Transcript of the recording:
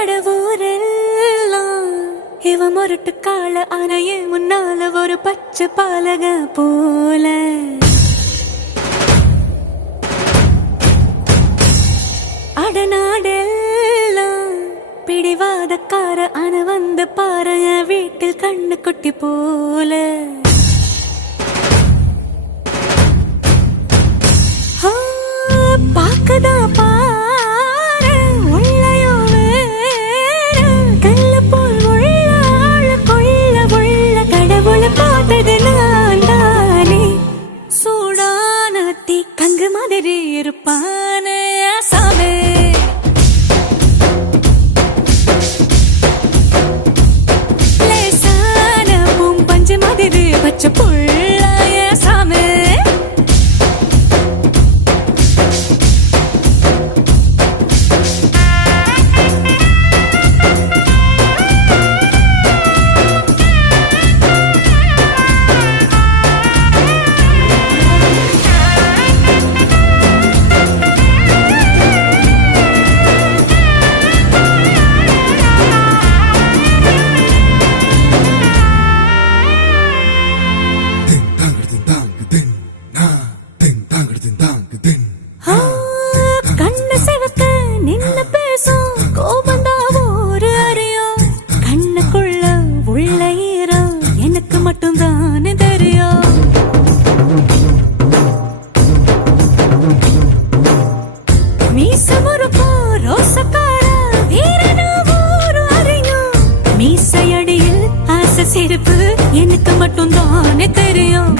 படவூரெல்லாம் இவ முரட்டு கால ஆனையே முன்னால ஒரு பச்சை பாலக போல அடநாடெல்லாம் பிடிவாதக்கார ஆன வந்து பாருங்க வீட்டில் கண்ணு குட்டி போல பாக்கதா பாரு உள்ளயோ வேற கல்லு போல் உள்ள கொள்ள உள்ள கடவுளை பார்த்தது நான் தானே சூடான தீ கங்கு மாதிரி இருப்பானே சாமே லேசான பூம் பஞ்சு மாதிரி பச்சை புள்ளாய சாமே கண்ணு சிவக்க நின்னு பேசும் கோபந்தாவோரு அறியும் கண்ணுக்குள்ள உள்ள ஈரம் எனக்கு மட்டும் தானே தெரியும் மீச முறுப்போ ரோசக்கார வீரனா ஊரு அறியும் மீசையடியில் ஆசை சிரிப்பு எனக்கு மட்டும் தானே தெரியும்